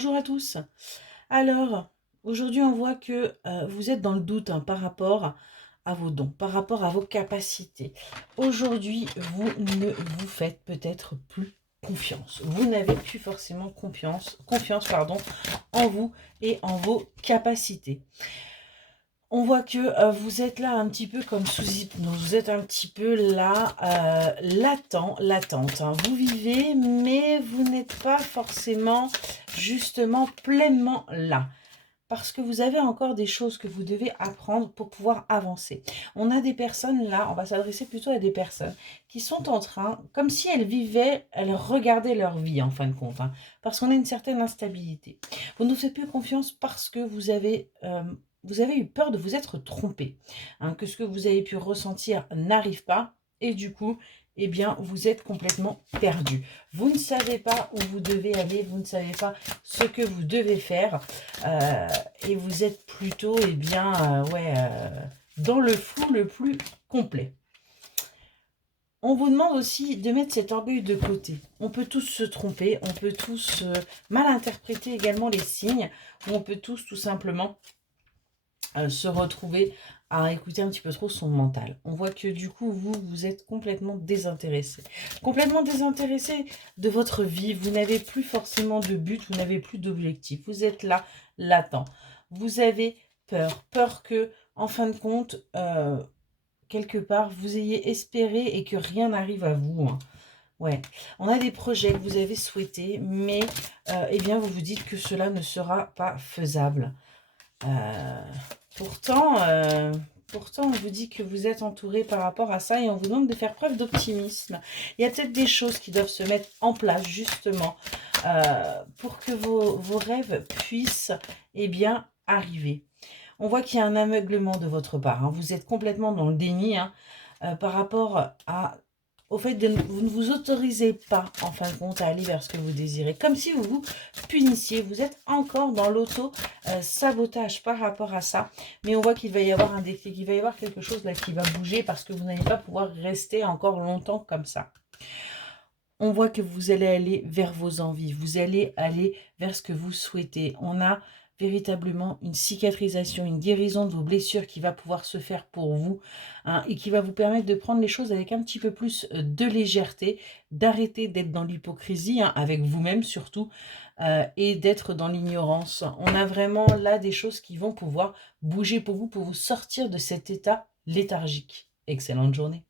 Bonjour à tous. Alors, aujourd'hui, on voit que vous êtes dans le doute par rapport à vos dons, par rapport à vos capacités. Aujourd'hui, vous ne vous faites peut-être plus confiance. Vous n'avez plus forcément confiance pardon, en vous et en vos capacités. On voit que vous êtes là un petit peu comme sous hypnose. Vous êtes un petit peu là, latente, hein. Vous vivez, mais vous n'êtes pas forcément, justement, pleinement là. Parce que vous avez encore des choses que vous devez apprendre pour pouvoir avancer. On a des personnes là, on va s'adresser plutôt à des personnes qui sont en train, comme si elles vivaient, elles regardaient leur vie en fin de compte, hein, parce qu'on a une certaine instabilité. Vous ne vous faites plus confiance parce que vous avez eu peur de vous être trompé, hein, que ce que vous avez pu ressentir n'arrive pas, et du coup, eh bien, vous êtes complètement perdu. Vous ne savez pas où vous devez aller, vous ne savez pas ce que vous devez faire, et vous êtes plutôt, eh bien, dans le flou le plus complet. On vous demande aussi de mettre cet orgueil de côté. On peut tous se tromper, on peut tous mal interpréter également les signes, on peut tous tout simplement se retrouver à écouter un petit peu trop son mental. On voit que du coup, vous êtes complètement désintéressé. Complètement désintéressé de votre vie. Vous n'avez plus forcément de but, vous n'avez plus d'objectif. Vous êtes là, latent. Vous avez peur. Peur que, en fin de compte, quelque part, vous ayez espéré et que rien n'arrive à vous, hein. Ouais, on a des projets que vous avez souhaités, mais eh bien, vous vous dites que cela ne sera pas faisable. Euh, pourtant, on vous dit que vous êtes entouré par rapport à ça et on vous demande de faire preuve d'optimisme. Il y a peut-être des choses qui doivent se mettre en place justement pour que vos rêves puissent eh bien, arriver. On voit qu'il y a un aveuglement de votre part, hein. Vous êtes complètement dans le déni, hein, par rapport au fait que vous ne vous autorisez pas, en fin de compte, à aller vers ce que vous désirez. Comme si vous vous punissiez. Vous êtes encore dans l'auto-sabotage par rapport à ça. Mais on voit qu'il va y avoir un déclic, il va y avoir quelque chose là qui va bouger parce que vous n'allez pas pouvoir rester encore longtemps comme ça. On voit que vous allez aller vers vos envies, vous allez aller vers ce que vous souhaitez. On a véritablement une cicatrisation, une guérison de vos blessures qui va pouvoir se faire pour vous, hein, et qui va vous permettre de prendre les choses avec un petit peu plus de légèreté, d'arrêter d'être dans l'hypocrisie, hein, avec vous-même surtout, et d'être dans l'ignorance. On a vraiment là des choses qui vont pouvoir bouger pour vous sortir de cet état léthargique. Excellente journée.